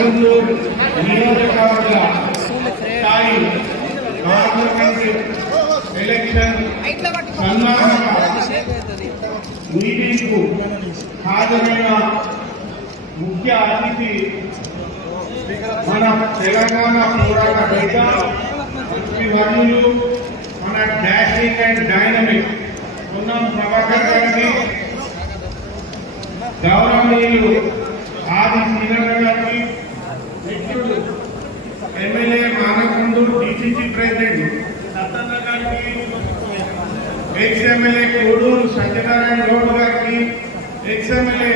కర్నూలు నియోజకవర్గ స్థాయి parliament election సన్నాహక మీటింగ్కు హాజరైన ముఖ్య అతిథి మన తెలంగాణ పోరాట నేత వర్యులు మన dashing and dynamic Ponnam Prabhakar గారికి, గౌరవనీయులు ఆది శ్రీనగర్ గారికి, మిత్రుడు MLA Manakonda DCC president Sattanna గారికి, ఎక్స్ ఎమ్మెల్యే కోడూరు సత్యనారాయణ గౌడ్ గారికి, ఎక్స్ ఎమ్మెల్యే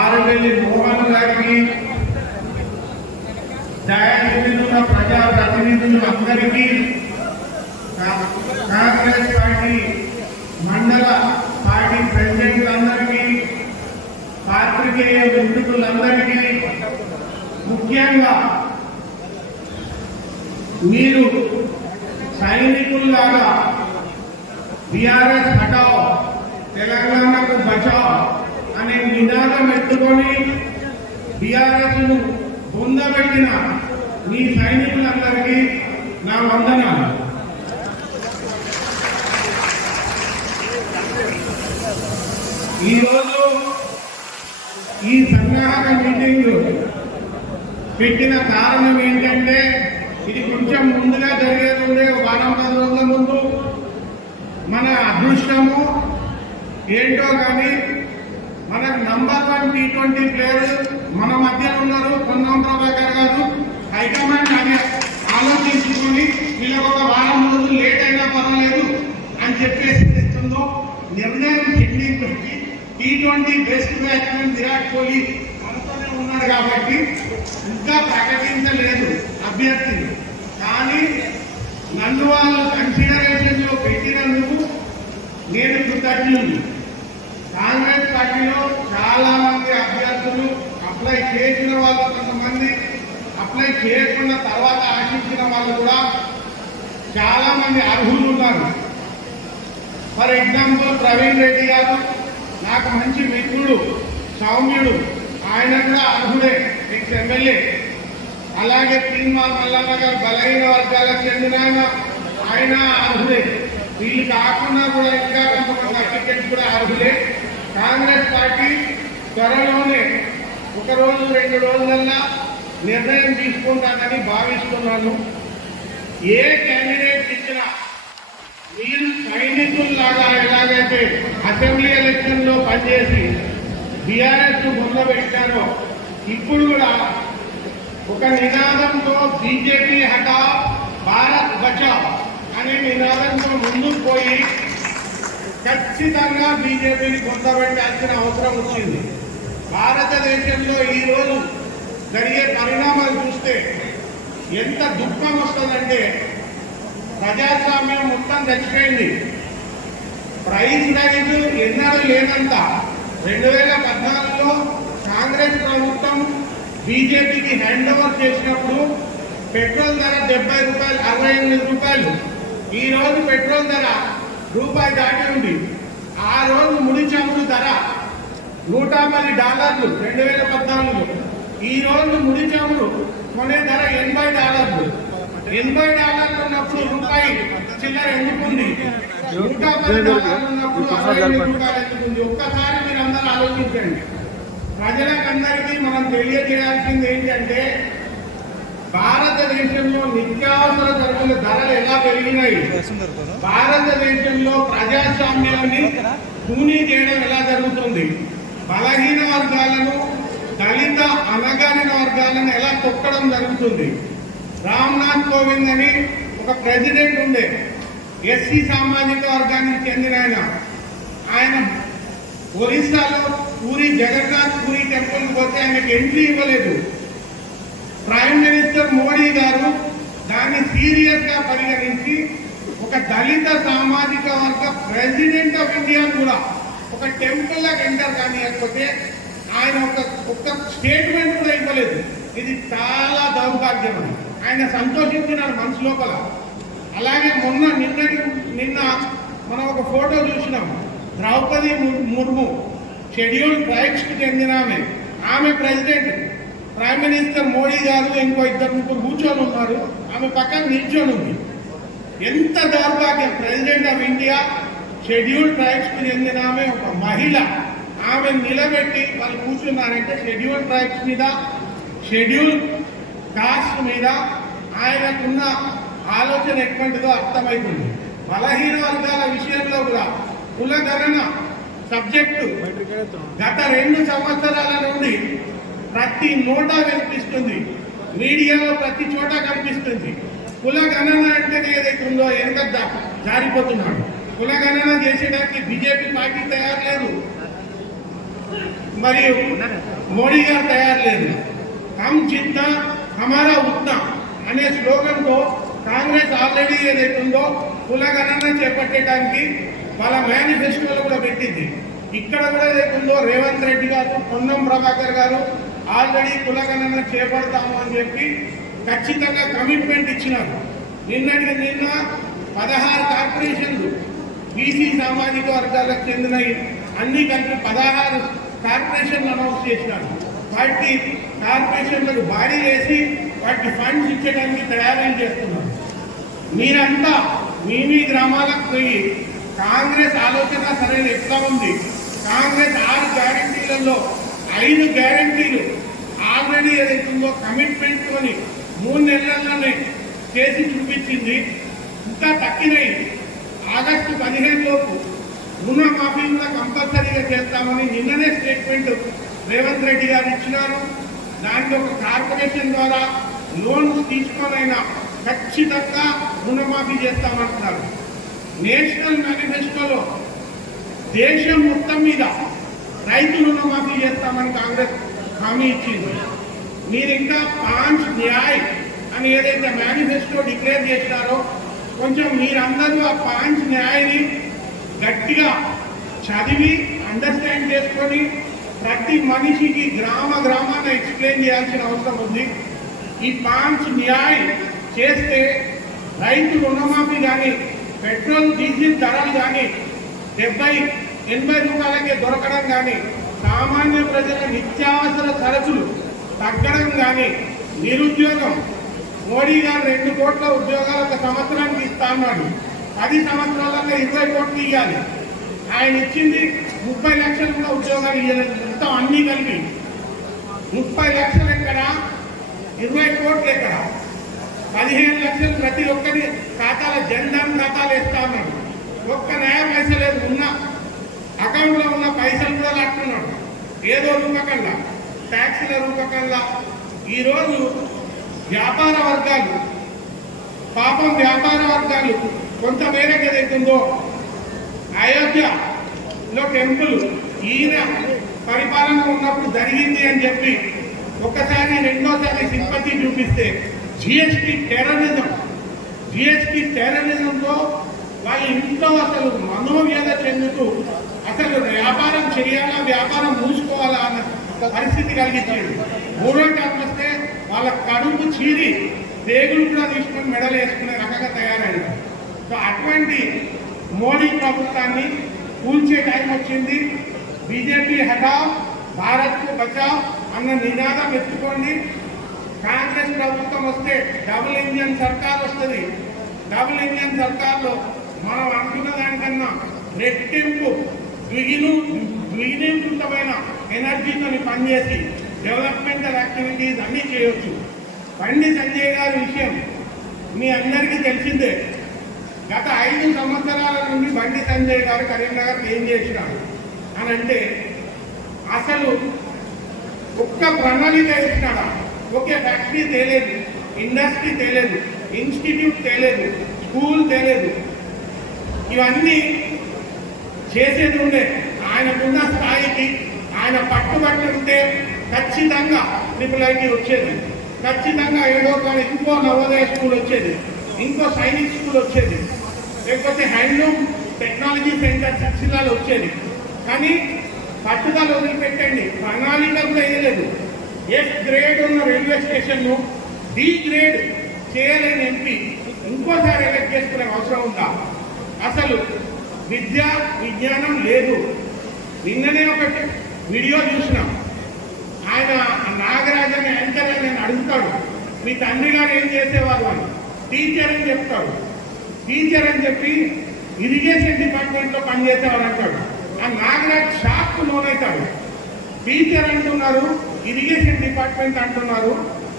ఆరువెల్లి మోహన్ గారికి, దయానిధినున్న ప్రజా ప్రతినిధులు అందరికీ, కాంగ్రెస్ పార్టీ మండల పార్టీ ప్రెసిడెంట్లందరికీ, పాత్రికేయ మిత్రులందరికీ, ముఖ్యంగా మీరు సైనికుల్లాగా బీఆర్ఎస్ హటావ్ తెలంగాణకు బచావ్ అనే నినాదం ఎత్తుకొని బీఆర్ఎస్ ను పొందబెట్టిన మీ సైనికులందరికీ నా వందనాలు. ఈరోజు ఈ సన్నాహక మీటింగ్ పెట్టిన కారణం ఏంటంటే, ఇది కొంచెం ముందుగా జరిగేది ఉండే వారం 10 రోజుల ముందు. మన అదృష్టము ఏంటో కానీ మనకు నంబర్ 1 T20 ప్లేయర్ మన మధ్య ఉన్నారు. పొన్నం ప్రభాకర్ గారు హైకమాండ్ అని ఆలోచించుకొని వీళ్ళకి ఒక వారం రోజులు లేట్ అయినా పర్వాలేదు అని చెప్పేసి తెస్తుందో నిర్ణయం చెందింగ్ పెట్టి T20 best batsmen Virat Kohli మనతోనే ఉన్నారు కాబట్టి ఇంకా ప్రకటించలేదు అభ్యర్థిని. కానీ నన్ను వాళ్ళు కన్సిడరేషన్ లో పెట్టినందుకు నేను కృతజ్ఞుడు. కాంగ్రెస్ పార్టీలో చాలా మంది అభ్యర్థులు అప్లై చేసిన వాళ్ళు, కొంతమంది అప్లై చేయకుండా తర్వాత ఆశించిన వాళ్ళు కూడా చాలా మంది అర్హులు ఉన్నారు. ఫర్ ఎగ్జాంపుల్ ప్రవీణ్ రెడ్డి గారు నాకు మంచి మిత్రుడు, సౌమ్యుడు, ఆయన కూడా అర్హుడే, ఎక్స్ ఎమ్మెల్యే. అలాగే తీన్మాల్ మల్లన్న గారు బలహీన వర్గాలకు చెందిన ఆయన అర్హుడే. వీళ్ళు కాకుండా కూడా ఇంకా కొంతమంది అప్లికెంట్స్ కూడా అర్హులే. కాంగ్రెస్ పార్టీ త్వరలోనే 1 రోజు 2 రోజులన్నా నిర్ణయం తీసుకుంటానని భావిస్తున్నాను. ఏ క్యాండిడేట్ ఇచ్చినా మీరు సైనికుల్లాగా ఎలాగైతే అసెంబ్లీ ఎలక్షన్ లో పనిచేసి బీఆర్ఎస్ పొందబెట్టారో, ఇప్పుడు కూడా ఒక నినాదంతో బీజేపీ హటావ్ భారత్ బచావ్ అనే నినాదంతో ముందుకు పోయి ఖచ్చితంగా బీజేపీని పొందబెట్టాల్సిన అవసరం వచ్చింది. భారతదేశంలో ఈరోజు జరిగే పరిణామాలు చూస్తే ఎంత దుఃఖం వస్తుందంటే, ప్రజాస్వామ్యం మొత్తం చచ్చిపోయింది. ప్రైజ్ రైజ్ ఎన్నడూ లేనంత 2014లో కాంగ్రెస్ ప్రభుత్వం బీజేపీకి హ్యాండ్ ఓవర్ చేసినప్పుడు పెట్రోల్ ధర 70 రూపాయలు, 68 రూపాయలు. ఈ రోజు పెట్రోల్ ధర రూపాయి దాటి ఉంది. ఆ రోజు ముడి చమురు ధర $110 2014లో. ఈ రోజు ముడి చమురు కొనే ధర $80. $80 ఉన్నప్పుడు రూపాయి చిల్లర ఎందుకుంది? $110 ఉన్నప్పుడు 65 రూపాయలు ఎందుకుంది? ఒక్కసారి మీరు అందరూ ఆలోచించండి. ప్రజలకందరికీ మనం తెలియజేయాల్సింది ఏంటంటే, భారతదేశంలో నిత్యావసర సరుకుల ధరలు ఎలా పెరిగినాయి, భారతదేశంలో ప్రజాస్వామ్యాన్ని కూనీ చేయడం ఎలా జరుగుతుంది, బలహీన వర్గాలను, దళిత అణగారిన వర్గాలను ఎలా తొక్కడం జరుగుతుంది. రామ్నాథ్ కోవింద్ అని ఒక ప్రెసిడెంట్ ఉండే, ఎస్సీ సామాజిక వర్గానికి చెందిన ఆయన ఒరిస్సాలో పూరి జగన్నాథ్ పూరి టెంపుల్ పోతే ఆయనకు ఎంట్రీ ఇవ్వలేదు. ప్రైమ్ మినిస్టర్ మోడీ గారు దాన్ని సీరియస్ గా పరిగణించి ఒక దళిత సామాజిక వర్గ ప్రెసిడెంట్ ఆఫ్ ఇండియా కూడా ఒక టెంపుల్ లాగా ఎంటర్ కానియకపోతే ఆయన ఒక స్టేట్మెంట్ కూడా ఇవ్వలేదు. ఇది చాలా దౌర్భాగ్యం. ఆయన సంతోషించినారు మనసు లోపల. అలాగే నిన్న మనం ఒక ఫోటో చూసినాం. ద్రౌపది ముర్ము షెడ్యూల్డ్ ట్రైబ్స్ కి చెందిన ఆమె ప్రెసిడెంట్. ప్రైమ్ మినిస్టర్ మోడీ గారు ఇంకో ఇద్దరు ముగ్గురు కూర్చొని ఉన్నారు, ఆమె పక్కన నిల్చొని ఉంది. ఎంత దౌర్భాగ్యం! President of India scheduled tribes కి చెందిన ఆమె ఒక మహిళ, ఆమె నిలబెట్టి వాళ్ళు కూర్చున్నారంటే షెడ్యూల్డ్ ట్రైబ్స్ మీద, షెడ్యూల్ కాస్ట్ మీద ఆయనకున్న ఆలోచన ఎటువంటిదో అర్థమవుతుంది. బలహీన వర్గాల విషయంలో కూడా కులగణన సబ్జెక్టు గత 2 సంవత్సరాల నుండి ప్రతి నోటా కనిపిస్తుంది, మీడియాలో ప్రతి చోట కనిపిస్తుంది. కులగణన అంటేనే ఏదైతే ఉందో వెనక జారిపోతున్నాడు. కులగణన చేసేదానికి బీజేపీ పార్టీ తయారు లేదు, మరియు మోడీ గారు తయారు లేదు. హమ్ జిత్నా హమారా ఉత్నా అనే స్లోగన్తో కాంగ్రెస్ ఆల్రెడీ ఏదైతే ఉందో కులగణన చేపట్టడానికి వాళ్ళ మేనిఫెస్టోలో కూడా పెట్టింది. ఇక్కడ కూడా ఏదైతే ఉందో రేవంత్ రెడ్డి గారు, పొన్నం ప్రభాకర్ గారు ఆల్రెడీ కులగణన చేపడతాము అని చెప్పి ఖచ్చితంగా కమిట్మెంట్ ఇచ్చినారు. నిన్నటికి నిన్న 16 కార్పొరేషన్లు బీసీ సామాజిక వర్గాలకు చెందిన అన్ని కలిపి 16 కార్పొరేషన్లు అనౌన్స్ చేసినారు. వాటి కార్పొరేషన్లకు బాడీ వేసి వాటికి ఫండ్స్ ఇచ్చడానికి తయారీ చేస్తున్నారు. మీరంతా మీ గ్రామాలకు పోయి కాంగ్రెస్ ఆలోచన సరైన ఎట్లా ఉంది, కాంగ్రెస్ 6 గ్యారంటీలలో 5 గ్యారంటీలు ఆల్రెడీ ఏదైతుందో కమిట్మెంట్ తోని 3 నెలల్లోనే చేసి చూపించింది. ఇంకా తక్కినాయి. ఆగస్టు 15 లోపు రుణమాఫీ కూడా కంపల్సరీగా చేస్తామని నిన్ననే స్టేట్మెంట్ రేవంత్ రెడ్డి గారు ఇచ్చినారు. దాంట్లో ఒక కార్పొరేషన్ ద్వారా లోన్స్ తీసుకోనైనా ఖచ్చితంగా రుణమాఫీ చేస్తామంటున్నారు. నేషనల్ మేనిఫెస్టోలో దేశం మొత్తం మీద రైతు రుణమాఫీ చేస్తామని కాంగ్రెస్ హామీ ఇచ్చింది. మీరు ఇంకా 5 న్యాయ్ అని ఏదైతే మేనిఫెస్టో డిక్లేర్ చేసినారో కొంచెం మీరందరూ ఆ 5 న్యాయని గట్టిగా చదివి అండర్స్టాండ్ చేసుకొని ప్రతి మనిషికి గ్రామాన్ని ఎక్స్ప్లెయిన్ చేయాల్సిన అవసరం ఉంది. ఈ 5 న్యాయ్ చేస్తే రైతు రుణమాఫీ కానీ, పెట్రోల్ డీజిల్ ధరలు కానీ 70-80 రూపాయలకే దొరకడం కానీ, సామాన్య ప్రజల నిత్యావసర సరుకులు తగ్గడం కానీ, నిరుద్యోగం మోడీ గారు 2 కోట్ల ఉద్యోగాలు ఒక సంవత్సరానికి ఇస్తా అన్నాడు. 10 సంవత్సరాలలో 20 కోట్లు ఇవ్వాలి. ఆయన ఇచ్చింది 30 లక్షలు కూడా ఉద్యోగాలు ఇవ్వలేదు. మొత్తం అన్ని కలిపి 30 లక్షలు ఎక్కడ, 20 కోట్లు ఎక్కడ, 15 లక్షలు ప్రతి ఒక్కరి ఖాతాల జన్ధన్ ఖాతాలు వేస్తా ఉన్నాడు. ఒక్క న్యాయ పైసలు ఉన్న అకౌంట్లో ఉన్న పైసలు కూడా లాక్కున్నాడు. ఏదో రూపకంగా ట్యాక్సీల రూపకంగా. ఈరోజు వ్యాపార వర్గాలు పాపం వ్యాపార వర్గాలు కొంతమేరకు ఏదైతుందో అయోధ్యలో టెంపుల్ ఈయన పరిపాలన ఉన్నప్పుడు జరిగింది అని చెప్పి ఒక్కసారి రెండోసారి సింపతి చూపిస్తే జిఎస్టీ టెర్రరిజంతో వాళ్ళ ఇంట్లో అసలు మనోవ్యధ చెందుతూ అసలు వ్యాపారం చేయాలా, వ్యాపారం మూసుకోవాలా అన్న పరిస్థితి కలిగించాడు. 3వ టర్మ్ వస్తే వాళ్ళ కడుపు చీరి పేగులు కూడా తీసుకొని మెడలు వేసుకునే రకంగా తయారైంది. సో అటువంటి మోడీ ప్రభుత్వాన్ని కూల్చే టైం వచ్చింది. బీజేపీ హటావ్ భారత్ కు బచావ్ అన్న నినాదం ఎత్తుకోండి. కాంగ్రెస్ ప్రభుత్వం వస్తే డబుల్ ఇంజన్ సర్కార్ వస్తుంది. డబుల్ ఇంజన్ సర్కార్లో మనం అనుకున్న దానికన్నా రెట్టింపు ద్విగుణీకృతమైన ఎనర్జీతో పనిచేసి డెవలప్మెంటల్ యాక్టివిటీస్ అన్నీ చేయొచ్చు. బండి సంజయ్ గారి విషయం మీ అందరికీ తెలిసిందే. గత 5 సంవత్సరాల నుండి బండి సంజయ్ గారు కరీంనగర్ ఏం చేసినారు అని అంటే అసలు ఒక్క ప్రణాళిక ఇచ్చినాడా? ఒకే ఫ్యాక్టరీ తేలేదు, ఇండస్ట్రీ తేలేదు, ఇన్స్టిట్యూట్ తేలేదు, స్కూల్ తేలేదు. ఇవన్నీ చేసేది ఉండే. ఆయనకున్న స్థాయికి ఆయన పట్టుబట్టి ఉంటే ఖచ్చితంగా IIIT వచ్చేది, ఖచ్చితంగా ఏదో కానీ ఇంకో నవోదయ స్కూల్ వచ్చేది, ఇంకో సైనిక్ స్కూల్ వచ్చేది, లేకపోతే హ్యాండ్లూమ్ టెక్నాలజీ సెంటర్ సిరిసిల్లాలో వచ్చేది. కానీ పట్టుదల వదిలిపెట్టండి, ప్రణాళిక కూడా వేయలేదు. ఎఫ్ గ్రేడ్ ఉన్న రైల్వే స్టేషన్ను డి గ్రేడ్ చేయలేని ఎంపీ ఇంకోసారి ఎలక్ట్ చేసుకునే అవసరం ఉందా? అసలు విద్య విజ్ఞానం లేదు. నిన్ననే ఒక వీడియో చూసినాం. ఆయన నాగరాజు నాగరాజు అనే యాంకర్ అని నేను అడుగుతాడు, మీ తండ్రి గారు ఏం చేసేవారు అని. టీచర్ అని చెప్తాడు. టీచర్ అని చెప్పి ఇరిగేషన్ డిపార్ట్మెంట్ లో పనిచేసేవారు అంటాడు. ఆ నాగరాజ్ షాక్ లోనవుతాడు. టీచర్ అంటున్నారు, ఇరిగేషన్ డిపార్ట్మెంట్ అంటున్నారు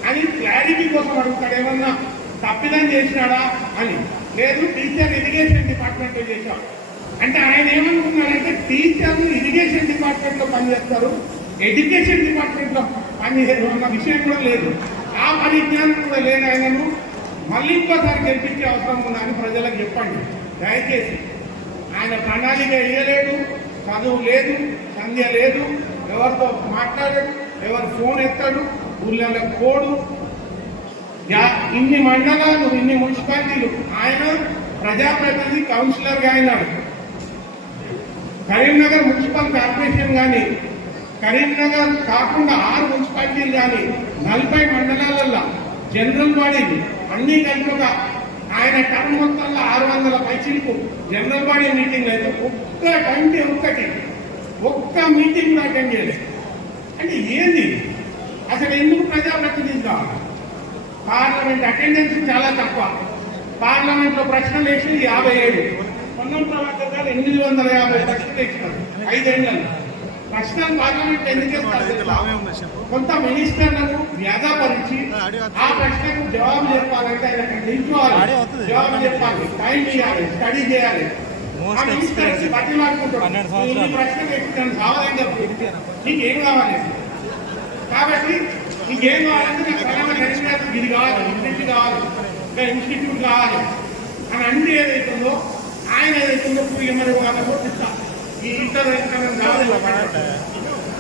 అని క్లారిటీ కోసం అడుగుతాడు. ఏమన్నా తప్పిదం చేసినాడా అని. లేదు, టీచర్ ఇరిగేషన్ డిపార్ట్మెంట్ లో చేశాడు అంటే ఆయన ఏమనుకున్నారంటే టీచర్లు ఇరిగేషన్ డిపార్ట్మెంట్ లో పనిచేస్తారు, ఎడ్యుకేషన్ డిపార్ట్మెంట్ లో పనిచేయరు అన్న విషయం కూడా లేదు. ఆ పరిజ్ఞానం కూడా లేని ఆయనను మళ్ళీ ఇంకోసారి గెలిపించే అవసరం ఉందని ప్రజలకు చెప్పండి దయచేసి. ఆయన ప్రణాళిక వేయలేడు, చదువు లేదు, సంధ్య లేదు, ఎవరితో మాట్లాడాడు, ఎవరు ఫోన్ ఎత్తాడు, ఊళ్ళలో పోడు. ఇన్ని మండలాలు, ఇన్ని మున్సిపాలిటీలు ఆయన ప్రజాప్రతినిధి కౌన్సిలర్గా అయినాడు. కరీంనగర్ మున్సిపల్ కార్పొరేషన్ కానీ, కరీంనగర్ కాకుండా 6 మున్సిపాలిటీలు కానీ, 40 మండలాలలో జనరల్ బాడీలు అన్నీ కలిపి ఆయన టర్మ్ మొత్తంలో 600 పైచీలకు జనరల్ బాడీ మీటింగ్ అయితే ఒక్క మీటింగ్ అటెండ్ చేయలేదు. అంటే ఏంది అసలు? ఎందుకు ప్రజాప్రతినిధి కావాలి? పార్లమెంట్ అటెండెన్స్ చాలా తక్కువ. పార్లమెంట్ లో ప్రశ్నలు వేసి 57, పొన్నం ప్రభాకర్ గారు 850 ప్రశ్నలు వేసినారు 5 ఏళ్లలో. ప్రశ్నలు పార్లమెంట్ ఎందుకు వేస్తారు? కొంత మినిస్టర్లను వ్యాధపరిచి ఆ ప్రశ్నకు జవాబు చెప్పాలంటే ఆయన నిల్చోవాలి, జవాబు చెప్పాలి, టైం చేయాలి, స్టడీ చేయాలి. ఆ మినిస్టర్ బతిలాడుకుంటాడు, ప్రశ్న వేసి కావాలని నీకేం కావాలి కాబట్టి నీకేం కావాలంటే నాకు తెలంగాణ ఇది కావాలి, ఇండస్ట్రీ కావాలి, ఇంకా ఇన్స్టిట్యూట్ కావాలి అని అంటే ఏదైతుందో ఆయన ఏదైతుందో మరి వాళ్ళ ఇస్తా ఈ ఇతర కావాలి.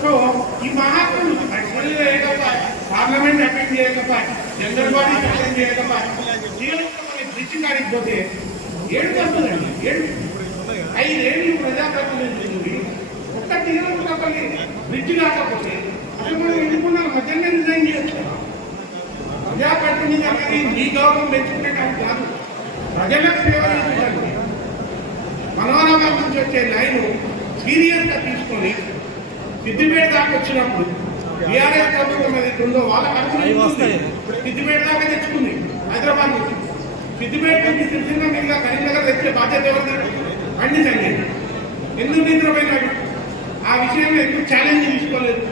సో ఈ మహాత్ములు ప్రశ్నలు వేయకపోయి, పార్లమెంట్ అటెండ్ చేయకపోయి, జనరల్ బాడీ అటెండ్ చేయకపోయి, బ్రిడ్జ్ కాడికి పోతే 7 తప్పుదండి. 5 ఏళ్ళు ప్రజాప్రతినిధులు ఒక్క తీరపల్లి బ్రిడ్జ్ కాకపోతే అసలు మనం ఎన్నుకున్నాం మధ్యంగా రిజైన్ చేస్తున్నాం. ప్రజాప్రతినిధి అనేది మీ గౌరవం పెంచుకునేటానికి కాదు, ప్రజలకు సేవ చేసేటానికి. మనోరమాల నుంచి వచ్చే లైన్ సీరియస్ గా తీసుకొని సిద్దిపేట దాకా వచ్చినప్పుడు టీఆర్ఎస్ ప్రభుత్వం ఏదైతే ఉందో వాళ్ళకి అనుకుని సిద్దిపేట దాకా తెచ్చుకుంది హైదరాబాద్ నుంచి. సిద్దిపేట నుంచి సిరిసిల్ల మీదుగా కరీంనగర్ తెచ్చే బాధ్యత ఎవరు? అన్ని సంజయ్. ఎందుకు నిద్రపోయినాడు? ఆ విషయంలో ఎందుకు ఛాలెంజ్ తీసుకోలేదు?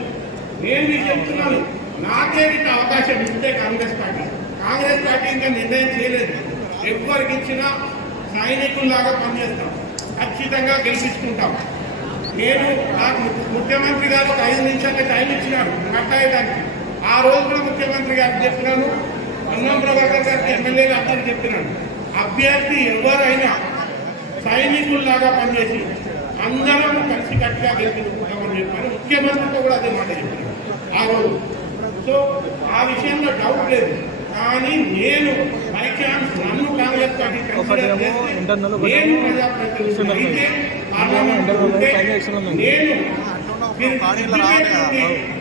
నేను మీకు చెప్తున్నాను, నాకే ఇట్లా అవకాశం ఇస్తే కాంగ్రెస్ పార్టీ ఇంకా నిర్ణయం చేయలేదు. ఎవరికి ఇచ్చినా సైనికుల్లాగా పనిచేస్తాం, ఖచ్చితంగా గెలిపించుకుంటాం. నేను నాకు ముఖ్యమంత్రి గారు ఒక 5 నిమిషాలకి టైం ఇచ్చినాడు మాట్లాడడానికి. ఆ రోజు కూడా ముఖ్యమంత్రి గారికి చెప్పినాను, పొన్నం ప్రభాకర్ గారికి ఎమ్మెల్యేలు అందరికీ చెప్పినాను, అభ్యర్థి ఎవరైనా సైనికుల్లాగా పనిచేసి అందరం కలిసి కట్టుగా గెలిపించుకుంటామని చెప్పాను. ముఖ్యమంత్రితో కూడా అదే మాట చెప్పాను ఆ రోజు. సో ఆ విషయంలో డౌట్ లేదు. కానీ నేను బై ఛాన్స్ నన్ను కాంగ్రెస్ పార్టీ నేను ప్రజాప్రతినిధి అయితే పార్లమెంట్ ఉంటే నేను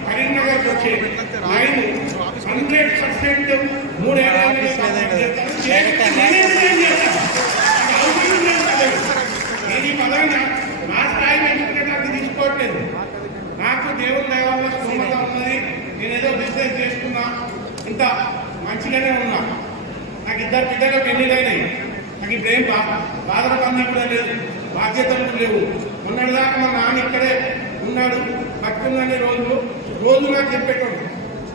కరీంనగర్ వచ్చే లైన్ 100% 3 నేను ఈ పదవిని నా స్థాయి పెంచుకునేటానికి తీసుకోవట్లేదు. నాకు దేవుని దైవాల స్థూమత ఉన్నది, నేనేదో బిజినెస్ చేసుకున్నా, ఇంత మంచిగానే ఉన్నా. నాకు 2 బిడ్డలు పెళ్లిళ్ళైనాయి. నాకు ఇప్పుడు ఏం బాధల పని కూడా లేదు, బాధ్యతలు లేవు. మొన్నటిదాకా మా నాన్న ఇక్కడే ఉన్నాడు, బతుకున్నన్ని రోజు నాకు చెప్పేటోడు,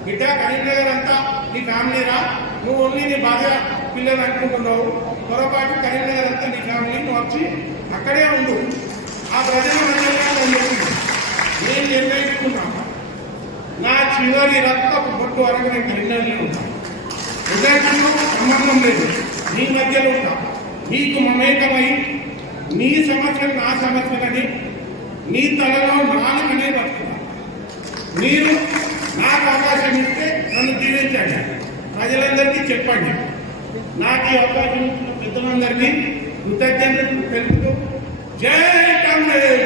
బిడ్డ కరీంనగర్ అంతా నీ ఫ్యామిలీరా, నువ్వు ఓన్లీ నీ భార్య పిల్లలు అనుకుంటున్నావు, పొరపాటు కరీంనగర్ అంతా నీ ఫ్యామిలీ, నువ్వు వచ్చి అక్కడే ఉండు. ఆ ప్రజల నేను నిర్ణయించుకున్నా, నా చివరి రక్తపు బొట్టు వరకు నేను కరీంనగర్లో ఉంటాను. ఉదయంలో సంబంధం లేదు, నీ మధ్యలో ఉంటా. నీకు మమేకమై నీ సమస్యలు నా సమస్యలని నీ తలలో నాలుగనే బతుకున్నా. మీరు నాకు అవకాశం ఇస్తే నన్ను దీవించండి, ప్రజలందరికీ చెప్పండి. నాకు ఈ అవకాశం ఇచ్చిన పెద్దలందరినీ కృతజ్ఞతలు తెలుపుతూ జై కాంగ్రెస్.